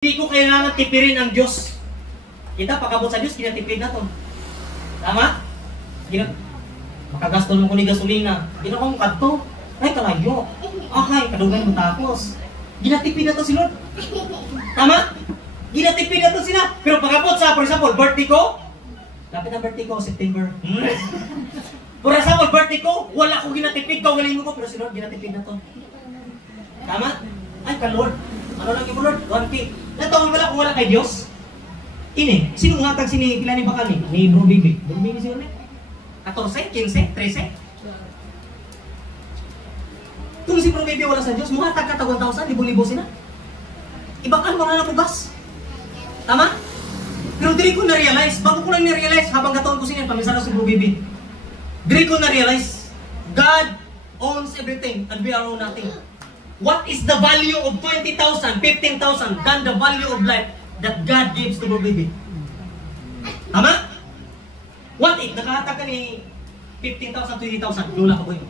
Hindi ko kailangan tipirin ang Diyos. Kita, pagkabot sa Diyos, kinatipid na to. Tama? Makagasto mo ko ni gasolina. Ginakong kadto. Ay, kalayo. Ay, kadugan mo tapos. Ginatipid na to si Lord. Tama? Ginatipid na to sila. Pero pagkabot sa, for example, birthday ko. Lapit na birthday ko, September. For example, birthday ko, wala ko ginatipid. Galing mo ko, pero si Lord, ginatipid na to. Tama? Ay, ka-Lord. Ano lang yung Lord? 1K. Natawag wala kung wala kay Diyos. Ini, sino nga tag pila ni Bakal ni Bro Bibi? Bro Bibi siya ulit. 14, 15, 13. Kung si Bro Bibi wala sa Diyos, mga tagka 1,000, libo-libo sila. Ibakal mo na bugas. Tama? Pero diri ko na-realize, bago ko lang na-realize, habang kataon ko siya, pamisara si Bro Bibi. Diri ko na-realize, God owns everything and we are own nothing. What is the value of 20,000, 15,000 than the value of life that God gives to Bro Bibi? Tama? What if nakahatag ka ni 15,000, 20,000, lula ka po yun.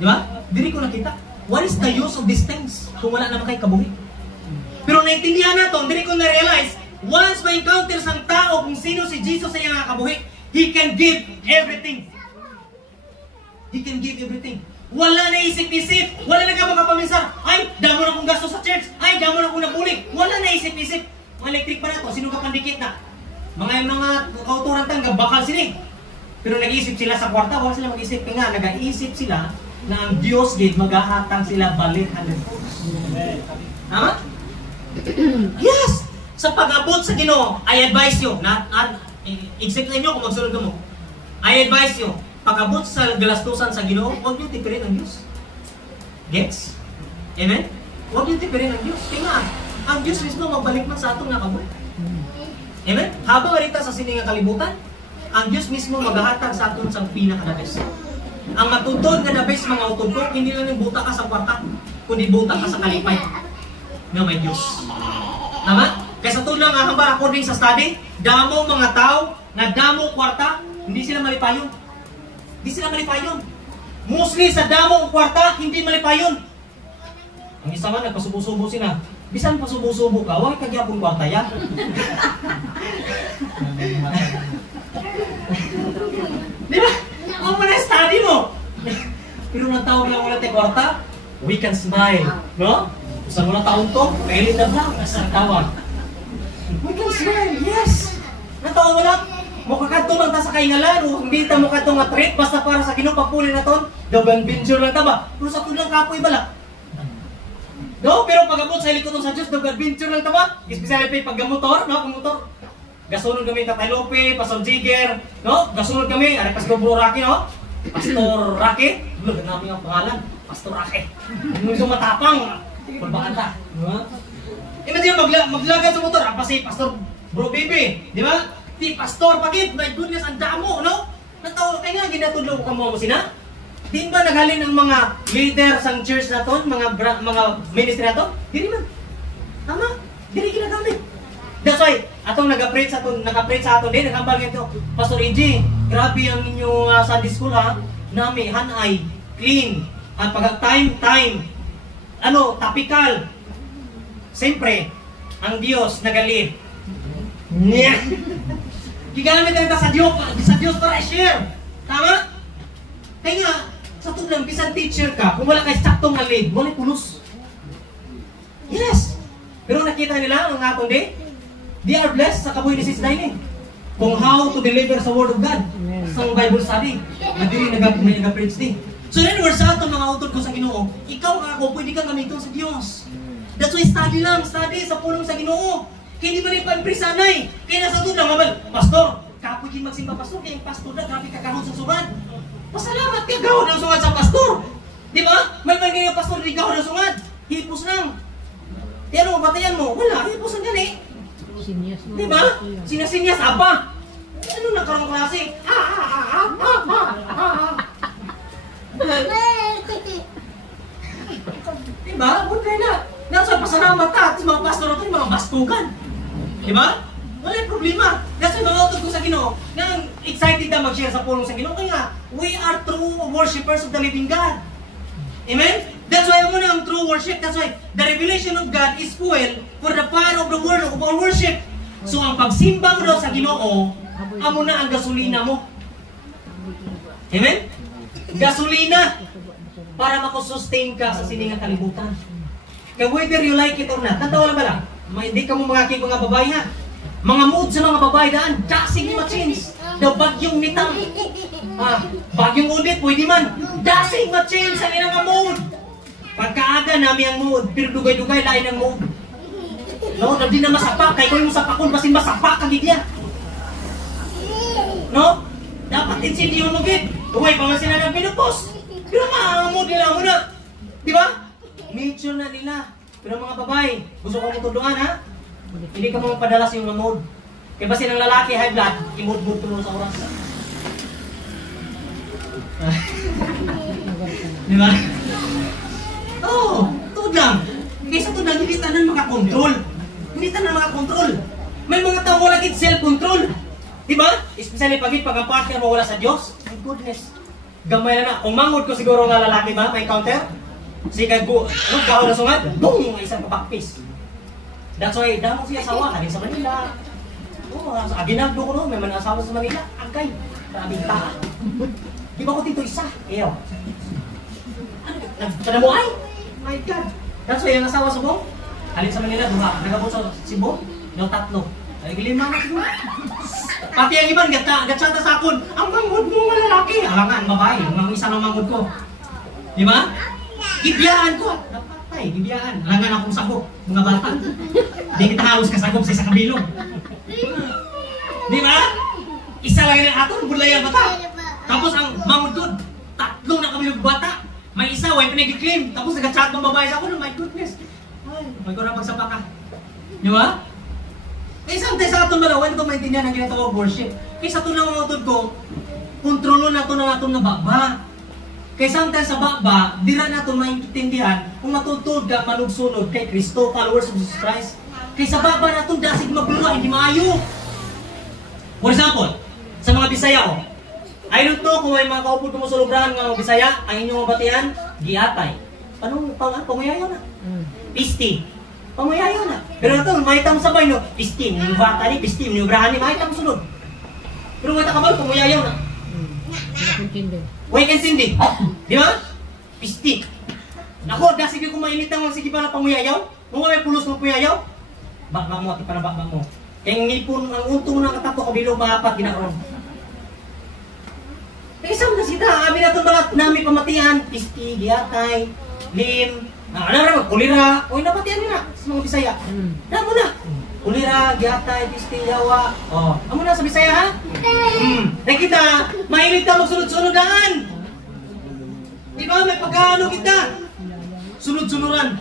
Di ba? Diri ko nakita. What is the use of these things kung wala naman kayo kabuhi? Pero naintindihan natin, diri ko na-realize, once ma-encounter sang tao kung sino si Jesus sa iyang kabuhi, He can give everything. He can give everything. Wala na isip-isip. Wala na ka makapaminsan. Ay, damo na kong gasto sa church. Ay, damo na kong nabulig. Wala na isip-isip. Mga electric pa na to. Sino ka pandikit na? Mga kauturan tang bakal sila. Pero nag-iisip sila sa kwarta. Wala sila mag-isip. Kaya nga, nag-iisip sila na ang Diyos din maghahatang sila balik 100%. Tama? Yes! Sa pag-abot sa Ginoo, I advise you. Except na inyo kung magsunod ka mo. I advise you. Pag-abot sa galastusan sa Ginoo, huwag niyo tipirin ang Diyos. Gets? Amen? Huwag niyo tipirin ang Diyos. Tingnan, ang Diyos mismo magbalik man sa atong nakabot. Amen? Habang arita sa siningang kalibutan, ang Diyos mismo maghahatag sa atong sang pinaka-the-best. Ang matutod na the-best mga utod ko, hindi lang yung buta ka sa kwarta, kundi buta ka sa kalipay na may Diyos. Tama? Kaya sa tulang nga hamba according sa study, damo mga tao na damo kwarta, hindi sila malipayon. Hindi sila malipayon. Mostly sa damo ang kwarta, hindi malipayon. Ang isa nga, nagpasubo-subo sila. Bisan pasubo-subo ka, huwag kagyapong kwarta yan. Di ba? Ang mga study mo. Pero nang tawag lang wala tayo kwarta, we can smile. No? Sa mga taon to, pailit na lang, nasa tawag. We can smile, yes. Natawa mo lang. Mukakadto lang ta sa kaingalan o hindi ta mukadto nga trip basta para sa Ginoo papuli na ton. Dagan venture lang ta ba? Pero sa tudlang kapoy bala. No, pero pag-abot sa likoton sa Dios, dagan venture lang ta ba? Especially pag motor, no, motor. Gasunod kami Tatay Lope, Pastor Jigger, no? Gasunod kami, ari Pastor Bro Rocky, no? Pastor Rocky, lugan namin ang pangalan, Pastor Rocky. Ano yung matapang? Pagbakanta, no? Imagine maglagad sa motor, apa si Pastor Bro Bibi, di ba? Di pastor pagit, my goodness, ang damo, no? Natawa, kaya nga, ginatudlo ka mo sina? Di ba naghalin ang mga leader sa church na to, mga ministry na to? Di man. Tama? Di ginagamit. That's why, atong nag-preach sa aton din, nagambal ito, Pastor EJ, grabe ang inyong Sunday school ha, nami, hanay, clean, at pag time, topical. Siyempre, ang Diyos nagalit. Nya. Gigamit natin sa Diyos para i-share. Tama? Kaya nga, sa tudlang bisan teacher ka, kung wala kay saktong nga lead, wala pulos. Yes! Pero nakita nila ang atong day, they are blessed sa kabuhi ni Sis Dining. Kung how to deliver sa Word of God. Sa Bible study. Na dili nag-preach din. So in other words, sa atong mga autor ko sa Ginoo, ikaw ako, pwede kang gamiton sa Diyos. That's why study sa pulong sa Ginoo. Hindi ba rin pamprisanay? Kaya nasa doon lang, Pastor, kapagin magsimba pastor, kaya yung pastor na, grabe kakahon sa sungad. Pasalamat ka, gahon ng sungad sa pastor. Di ba? May ganyan pastor, di gahon ng sungad. Hipos lang. Di ano, batayan mo? Wala, hipos lang yan eh. Di ba? Sinasinyas, apa? Ano na karong klase? Di ba? Huwag na. Nasa pasalamat ka, at mga pastor natin, mga bastugan. Diba? Wala yung problema. Kasi mga utod ko sa Ginoo, nang excited na mag-share sa pulong sa Ginoo, kaya we are true worshippers of the living God. Amen? That's why amo na ang true worship. That's why the revelation of God is fuel for the fire of the word of our worship. So ang pagsimba mo daw sa Ginoo, amo na ang gasolina mo. Amen? Gasolina para makasustain ka sa siningang kalibutan. Kaya whether you like it or not, tatawa lang ba lang? Hindi ka mo mga kibang mga babae ha. Mga mood sa mga babae daan, dasig ni ma-change. The bagyong nitang. Bagyong unit, pwede man. Dasig ma-change ang ilang mood. Pagkaaga namin ang mood, pero dugay-dugay lain ang mood. No, hindi na masapak. Kaya ko yung sapakon, basin masapak ang gigya. No? Dapat insindi yung lugit. Huwag pa nga sila ng pinupos. Pero mood nila muna. Di ba? Medyo na nila. Pero mga babae, gusto ko mong ha? Hindi ka mo padalas yung mood. Kaya ba silang lalaki, high blood, i-mood-mood tulong sa oras. Di ba? Oo, tuod lang. Kaysa tuod lang, hindi tanan makakontrol. Hindi tanan makakontrol. May mga tao wala kit self-control. Di ba? Especially pag ang partner mo wala sa Diyos. My goodness. Gamay na na. Kung mangod ko siguro nga lalaki ba, may counter? Sige, gahon na sungad, boom! Isang papakpis. That's why, damo siya asawa, kanin sa Manila. Aginagdo ko no, may mga asawa sa Manila. Agay, maraming taa. Di ba ko dito isa? Eyo. Nagtada mo ay? My God. That's why, ang asawa sa Bong, alin sa Manila, duha. Nagabot sa Cebu, yung tatlo. Ay, lima na siguro. Pati ang ibang, gatsata sa akon, ang mangod mo malalaki. Alangan, babae, ang isa ng mangod ko. Di ba? Gibiyaan ko. Napatay, gibiyaan. Alangan akong sagop, mga bata. Hindi kita halos kasagop sa isa kabilog. Di ba? Isa lang yung aton, bulay ang bata. Tapos ang mangod ko, tatlong na kabilog bata. May isa, way pinag-claim. Tapos nag-chat ng babae sa ako, my goodness. Ay, may ko na pagsapa ka. Di ba? Eh, sometimes sa aton malaw, hindi ko maintindihan ang ginatawag worship. Kaya sa aton lang mga utod ko, kontrolo na ito na aton na baba. Kaya sometimes sa baba, di na natin maintindihan kung matutod ka manugsunod kay Kristo, followers of Jesus Christ. Kaya sa baba natin dasig maglula, hindi maayo. For example, sa mga Bisaya ko, I don't know kung may mga kaupod ko mo sa lubrahan ng mga Bisaya, ang inyong mabatian, giatay. Panguyayaw na. Pisti. Panguyayaw na. Pero ito, mahita mo sabay, no? Pisti, yung bata ni, pisti, yung lubrahan ni, mahita mo sunod. Pero mahita ka ba, panguyayaw na. Wait and sindi. Di ba? Pisti. Nako, sige kung mainit ang sige pala panguyayaw. Kung may pulos mo puyayaw, bakbak mo, ati pa na bakbak mo. Kaya ngipon, ang untong ng katato, kabilo, maapat, ginaon. Eh, isang na sita, amin na itong balat namin pamatian, pisti, giatay, lim, ano kulira, o napatian nila sa mga Bisaya. Damo na. Kulira, giatay, pisti, yawa. O, amo na sa Bisaya ha? Nakita, mahilig ka magsunod-sunodaan. Di ba, may pagkaano kita. Sunod-sunuran.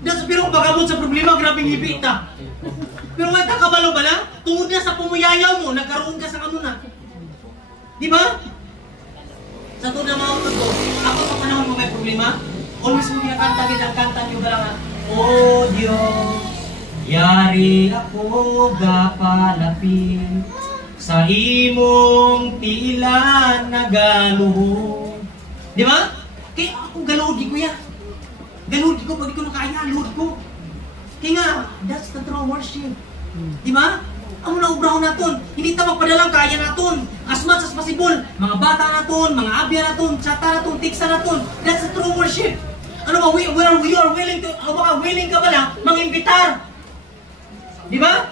Pero kung pagkabot sa problema, grabing hibi ta. Pero may takabalo ba na? Tungod na sa pumuyayaw mo, nagkaroon ka sa kanuna. Di ba? Sa to na mga utod ko, ako sa panahon mo may problema, always mo kinakanta ang kanta niyo galang, O Diyos, yari ako gapalapin sa imong tiilan na galuhod. Di ba? Kaya ako galuhod ko yan. Galuhod ko, pag di ko nakaya, galuhod ko. Kaya nga, that's the true worship. Di ba? Ang naubraw naton, hindi ta magpadalang kaya naton. As much as possible, mga bata naton, mga abya naton, tsata naton, tiksa naton. That's the true worship. Ano ba, we are willing to, willing ka ba lang, mangimbitar? Di ba?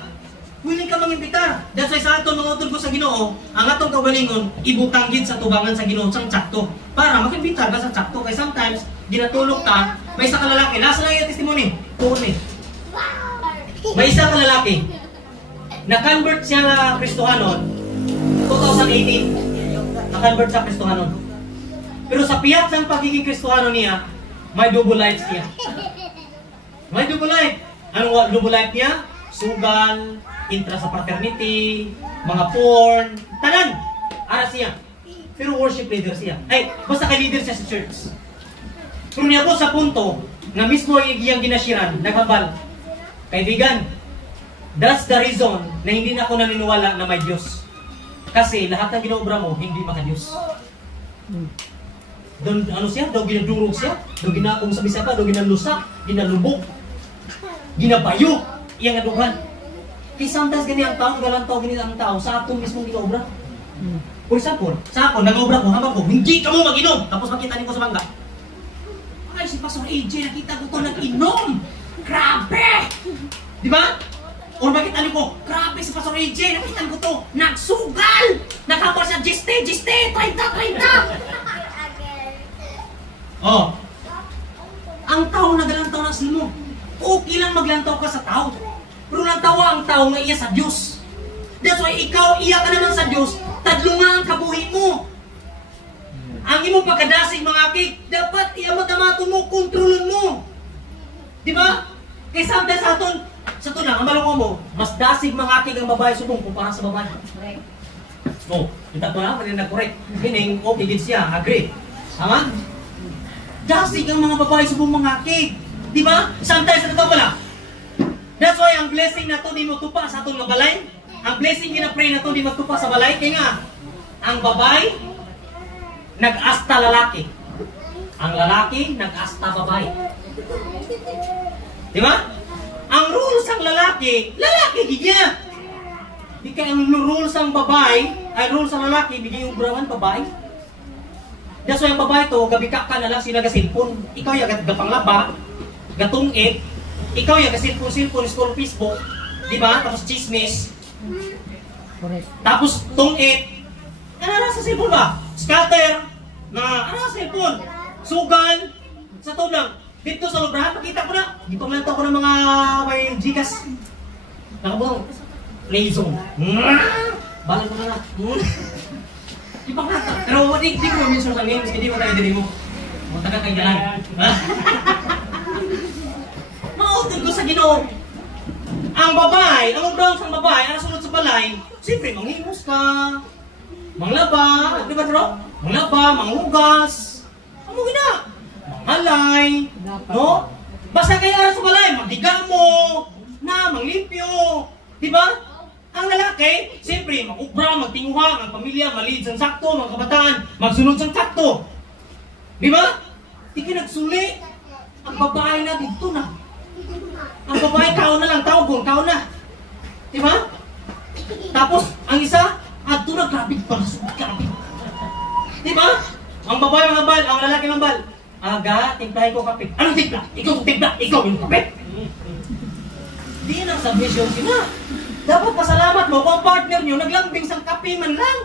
Willing ka mangimbitar. That's why sa aton, mga utol ko sa Ginoo, ang atong kagalingon, ibutanggit sa tubangan sa Ginoo, sang tsakto. Para makimbitar ka sa tsakto. Kaya sometimes, ginatulog ka, may isa ka lalaki. Nasa lang yung testimony. Tune. May isa ka lalaki. Na-convert siya na Kristohanon 2018. Na-convert sa Kristohanon. Pero sa piyak ng pagiging Kristohanon niya, may double life siya. May double life. Anong double life niya? Sugal, intra sa fraternity, mga porn, tanan. Ara siya. Pero worship leader siya. Ay, basta kay leader siya sa church. Pero niya po sa punto na mismo yung ginashiran, naghambal. Kaibigan, that's the reason na hindi na ako naniniwala na may Diyos. Kasi lahat ng ginobra mo, hindi maka-Diyos. Doon, ano siya? Daw ginadurog siya? Daw ginakong sa bisaka? Daw ginalusak? Ginalubok? Ginabayo? Iyang aduhan. Kaya sometimes ganyan ang tao, galantaw ganyan ang tao sa atong mismong ginaobra. For example, sa ako, nag-obra ko, hambang ko, hindi ka mo mag-inom. Tapos makita niyo ko sa bangga. Ay, si Pastor AJ, nakita ko to nag-inom. Grabe! Di ba? Or makita niyo ko, grabe si Pastor AJ, nakita ko to, nagsugal! Nakapar siya, giste, 30! Oh. Ang tao naglantaw na sila mo. Okay lang maglantaw ka sa tao. Pero lantawa ang tao nga iya sa Diyos. That's why ikaw, iya ka naman sa Diyos, tadlo nga ang kabuhi mo. Ang imong pagkadasig mga kik, dapat iya matamato mo, kontrolon mo. Di ba? Kaya sometimes sa aton lang, ang malungo mo, mas dasig mga kik ang babae subong kumpara sa babae. Correct. Oh, kita ko na, manila correct. Meaning, okay, gid siya, agree. Tama? Dasig ang mga babae subong mga kik. Di ba? Sometimes ito pala. That's why ang blessing na to di mo tupa sa atong balay. Ang blessing gina-pray na to di mo tupa sa balay. Kaya nga, ang babae, nag-asta lalaki. Ang lalaki, nag-asta babae. Di ba? Ang rules ang lalaki gigya. Di kaya ang rules ang babae, ay rules ang lalaki, bigay yung brawan babae. That's why ang babae to, gabi ka na lang sila gasilpon. Ikaw yung gapanglaba, gatungit, ikaw yung gasilpon, scroll Facebook, di ba? Tapos chismis. Tapos tungit. Ano sa cellphone ba? Scatter. Ano sa cellphone? Sugal. Sa to lang. Dito sa lubrahan, makita ko na. Di pa malanta ko ng mga may Gcash. Nakabang. Playzone. Balag ko na na. Di pa malanta. Pero di ko ma-mention sa names. Hindi mo tayo dili mo. Matagal kayo dyan. Mautod ko sa Ginoo. Ang babae, ang browns ang babae, ang sunod sa balay, siyempre, manghimos ka. Manglaba, di ba bro? Manglaba, manghugas. Ano gina? Manghalay. No? Basta kayo ara sa balay, magdiga mo. Manglimpyo. Di ba? Ang lalaki, siyempre, mag-ubra, magtinguha, ang pamilya, malid sa sakto, mga kabataan, magsunod sa sakto. Di ba? Di ka nagsuli. Ang babae na dito na. Ang babae, kaon na lang, tawgon, kaon na. Di ba? Tapos, ang isa, ato na, grabe, grabe. Di ba? Ang babae mangambal, ang lalaki mangambal. Aga, timplahin ko kape. Anong timpla? Ikaw timpla, ikaw yung kape. Di nang submission sila. Dapat pasalamat mo kung ang partner nyo naglambing sang kape man lang.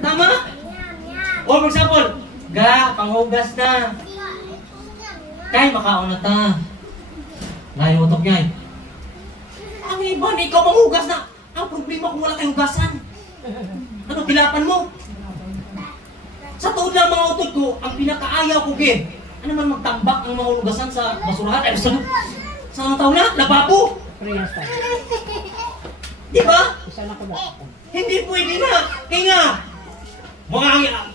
Tama? O for example, ga, panghugas na. Kay, makaon na ta. Layo utok niya. Ang iba, ikaw manghugas na. Ang problema kung wala kayong hugasan. Ano, pilapan mo? Sa tuod lang mga utod ko, ang pinakaayaw ko, Gid. Ano man magtambak ang mga hugasan sa basurahan? Ay, sa mga tao na, lababo. Di ba? Hindi pwede na. Kaya nga,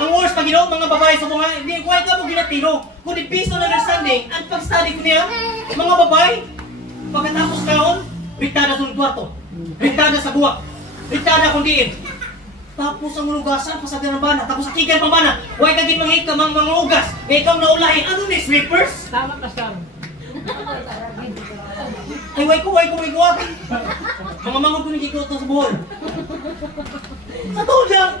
ang worst pag ginawa, mga babae sa mga, hindi, kuhay ka mo ginatiro. Kung di based on understanding, ang pag-study ko niya, mga babae, pagkatapos kaon, bigtada sa kwarto, bigtada sa buwak, bigtada kung diin. Tapos ang lugasan, pasagan ng bana, tapos akikan pang bana, huwag kagin manghika mga ugas, eh ikaw na ulahin, ano ni slippers? Tama ka siya. Ay, huwag ko, may guwag. Mga mangon ko nagigot sa buhol. Sa tuod lang,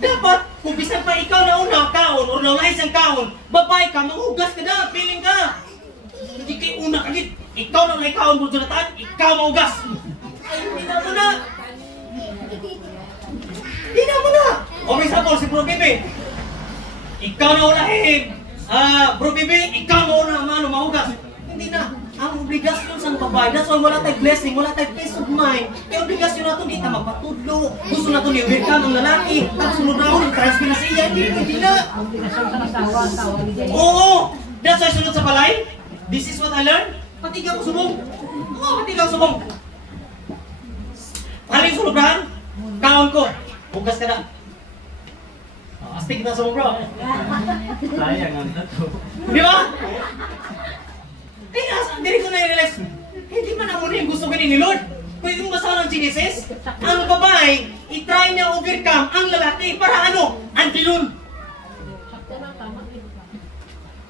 dapat, kung bisan pa ikaw na una kaon, o naulahin siyang kaon, babae ka, manghugas ka na, feeling ka. Hindi kayo una kagit, ikaw na ulay kaon, Bro Jonathan, ikaw manghugas. Ay, hindi na mo na. Hindi na mo na. O may sabol, si Bro Bibi. Ikaw na ulahin. Bro Bibi, ikaw mo na mahugas. Hindi na. Ang obligasyon sa babae, that's why wala tayong blessing, wala tayong peace of mind. Kaya obligasyon natin, di na magpatudlo. Gusto natin i-welcome ang lalaki. Tapos sunod na ako, transfer na siya. Hindi na. Obligasyon sa asawa ni Jay. Oo. That's why sunod sa balay. This is what I learned. Patigaw ko subong. Oo, patigaw subong. Haling sulubrahan, kaon ko. Hugas ka na. Astig na subong bro. Sayang ang tato. Di ba? Kaya, diri ko na-realize, hindi man ako yung gusto ganin ni Lord. Pwede mong basahan ng Genesis, ang babae, i-try niya overcome ang lalaki para ano? Antilun.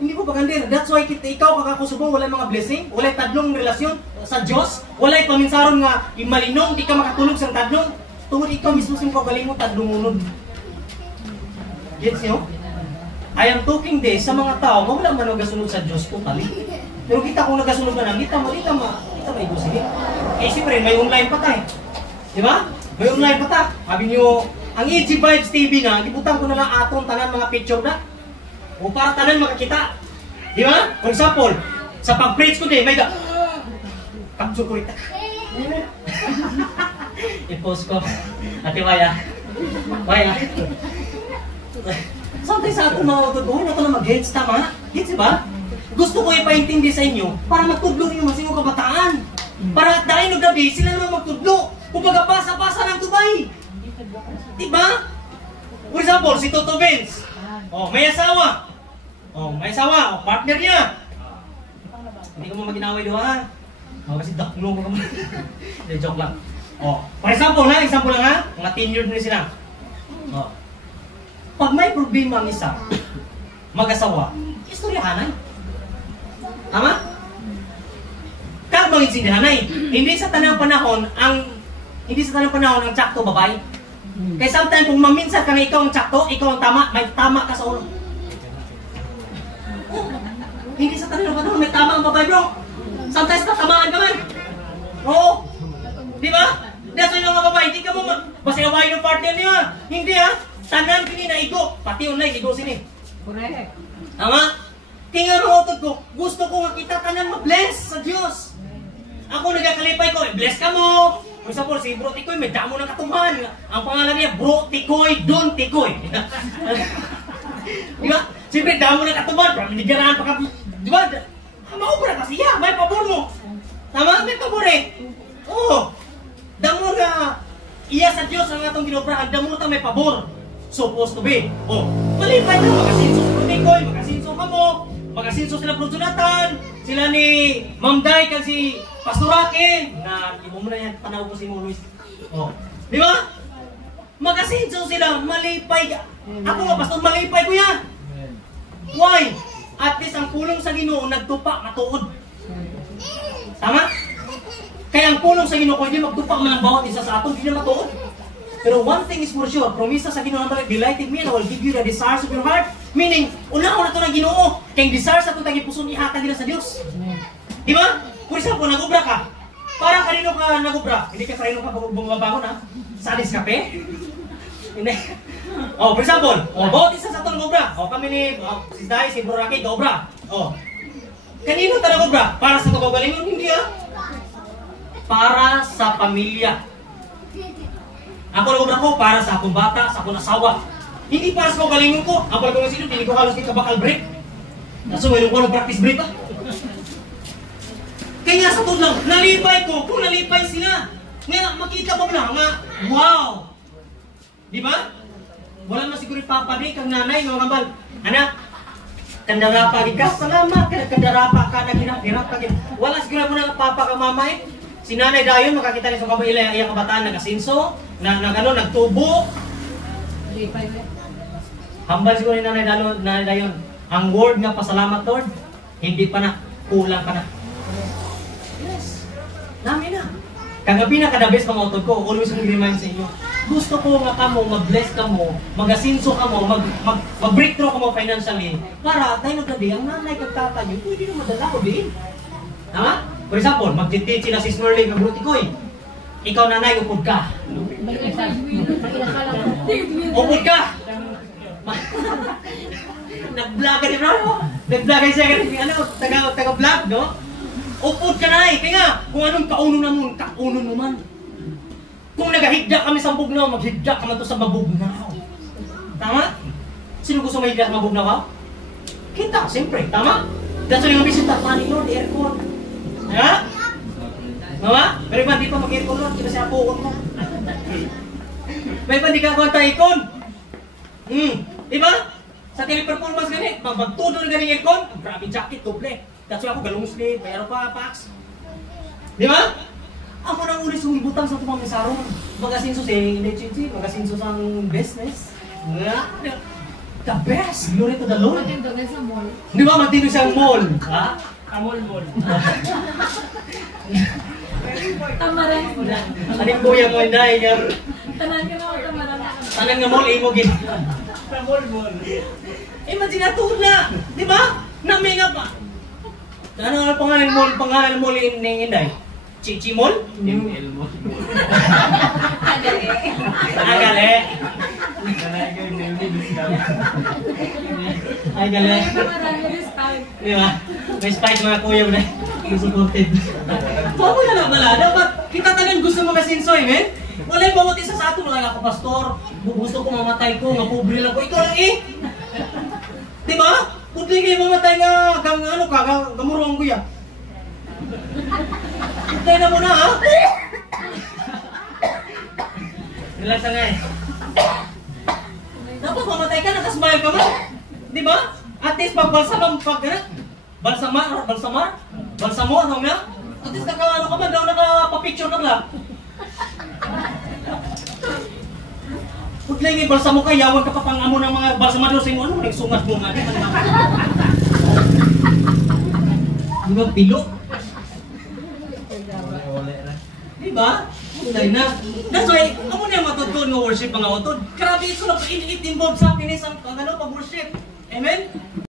Hindi ko pagandir. That's why ikaw kakakusubong, walay mga blessing, walay tadlong relasyon sa Diyos, walay paminsaron nga malinong, di ka makatulog sa tadlong. Tungod ikaw mismo sa kagaling mo tadlong unod. Gets nyo? I am talking this sa mga tao, wala man nagasunod sa Diyos totally. Pero kita kung nagasunod na lang, kita maigusin. Eh siyempre, may online pa tayo. Di ba? May online pa ta. Sabi nyo, ang EG Vibes TV na, ibutang ko na lang atong tanan mga picture na. O para tanan makakita. Di ba? For example, sa pag-preach ko din, may ka... Kapso ko rin. I-post ko. Ate Maya. Maya. Sometimes sa ato mga ututuhin, ito na mag-heads, tama? Gets, ba? Gusto ko ipaintindi sa inyo para magtudlo ninyo mas inyong kabataan. Para at dahil ng gabi, sila naman magtudlo. Kumbaga pasa-pasa ng tubay. Diba? For example, si Toto Vince. Oh, may asawa. Oh, may asawa. Oh, partner niya. Hindi ko mo maginaway doon, ha? Oh, kasi daklo ko naman. Hindi, joke lang. Oh, for example, ha? Example lang, ha? Mga 10 years na sila. Oh. Pag may problema ang isa, mag-asawa, istoryahanay. Tama? Kabang insindihanay. Hindi sa tanang panahon ang tsakto babae. Kaya sometimes kung maminsan ka nga ikaw ang tsakto, ikaw ang tama, may tama ka sa ulo. Hindi sa tanang panahon, may tama ang babae, bro. Sometimes tatamaan ka man. Oo. Di ba? That's why mga babae, hindi ka mo basta babae ng partner niya. Hindi, ha? Tanan kini na igo. Pati online, igo sini. Correct. Tama? Tingnan mo utod ko. Gusto ko nga kita tanan ma-bless sa Diyos. Ako nagakalipay ko, bless ka mo. For example, si Bro Tikoy, may damo ng katuman. Ang pangalan niya, Bro Tikoy, Don Tikoy. Di ba? Siyempre, damo ng katuman. Praminigaraan pa ka. Di ba? Maubra ka siya. May pabor mo. Tama? May pabor eh. Oo. Damo na iya sa Diyos ang atong ginobrahan. Damo na may pabor. Supposed to be. Oh, malipay na. Makasinso si Bro Tikoy. Makasinso ka mo. Makasinso sila Bro Jonathan. Sila ni Ma'am Day kag si Pastor Roque. Na, ibo mo na yan. Tanaw ko si Mo Luis. Oh. Di ba? Makasinso sila. Malipay. Ako nga, Pastor, malipay ko yan. Why? At least ang pulong sa Ginoo nagtupa, matuod. Tama? Kaya ang pulong sa Ginoo, kung hindi magtupa man ang bawat isa sa aton, hindi na matuod. Pero one thing is for sure, promisa sa Ginoo naman, delighted me and I will give you the desires of your heart. Meaning, una-una ito ng Ginoo. Kaya yung desires sa itong tagipuson, ihatag nila sa Diyos. Di ba? For example, nagubra ka. Parang kanino ka nagubra? Hindi ka kanino ka bumabangon, ha? Sa alis kape? Hindi. Oh, for example, bawat isa sa itong nagubra. Kami ni si Day, si Bro Rocky, nagubra. Kanino ta nagubra? Para sa kagalingon? Hindi, ha? Para sa pamilya. Ako nagubra ko para sa akong bata, sa akong asawa. Hindi para sa kagalingon ko. Ang pala ko nga sino, hindi ko halos di ka bakal break. Kaso ngayon ko ng practice break, ha? Kaya sa lang, nalipay ko, kung nalipay sila. Ngayon, makita mo na nga, wow! Di ba? Wala na siguro papadi kang nanay, mga kambal. Anak, kandarapa ka, salamat ka, kandarapa ka, naghirap ka. Wala siguro mo na papa ka mamay. Si nanay dayon, makakita niya sa kabay ila, iyang kabataan, nagasinso, nagtubo. Hambal siguro ni nanay dayon. Ang word nga pasalamat, Lord, hindi pa na, kulang pa na. Yes. Namin na. Kagabi na kadabes ka mautod ko, always kong remind sa inyo. Gusto ko nga ka mo, mag-bless ka mo, mag-asinso ka mo, mag-breakthrough ka mo financially. Para at the end of the day, ang nanay kag tata nyo, pwede na madala ko din. Tama? For example, mag-dictate sila si Snorley ng Bro Tikoy. Ikaw nanay, upod ka. Upod ka! Nag-vlog ka ni Bro. Nag-vlog ka siya, taga-vlog, no? Upod ka na eh. Kaya nga, kung anong kauno na mo, kauno mo man. Kung nagahigda kami sa bugnaw, maghigda ka man to sa mabugnaw. Tama? Sino gusto mahigda sa mabugnaw? Kita, siyempre. Tama? That's why yung bisita, panin Lord, aircon. Ha? Tama? Pero iba, di pa mag-aircon Lord, kita siya po mo. May iba, di ka kuwanta aircon. Diba? Sa teleperformance gani, magtudo na gani aircon, grabe jacket, doble. That's why ako galong sleeve, mayroon pa, Pax. Di ba? Ako nang ulit sumibutang sa tumang misarong. Magasinso si Lechinchi, magasinso sa business. The best! Glory to the Lord! Matindog na sa mall. Di ba matino siyang mall? Ha? Kamol-mol. Tamaran. Aning kuya mo inday nga. Tanan ka na ako tamaran. Tanan nga mall imo gid. Kamol-mol. Imagine na na, di ba? Nami nga pa. Ano ang pangalan mall ning inday? Chichi Mall? Elmo. Agale. Agale. Tamaran na discount. Di ba? May spike mga kuya mo na. Supported. Tuwa mo na bala. Dapat kita tanan gusto mo kasinsoy, men? Wala yung bawat isa sa ato. Mga ako, pastor. Gusto ko mamatay ko. Nga pobre lang ko. Ikaw lang eh. Di ba? Putli kayo mamatay nga. Ano ka? Gamuruang kuya. Putli na muna ha. Relax na nga eh. Dapat mamatay ka. Nakasmile ka mo. Di ba? At least pag balsamo, ano nga? At least ano ka ba, daw nakapapicture ka lang. Putling yung balsamo ka, yawan ka pa pang amo ng mga balsamador sa inyo, ano? Nagsungat mo nga. Di ba, pilo? Diba? Kulay na. That's why, amo na yung matutod ng worship mga utod. Grabe ito lang, it involves happiness ang pag-worship. Amen?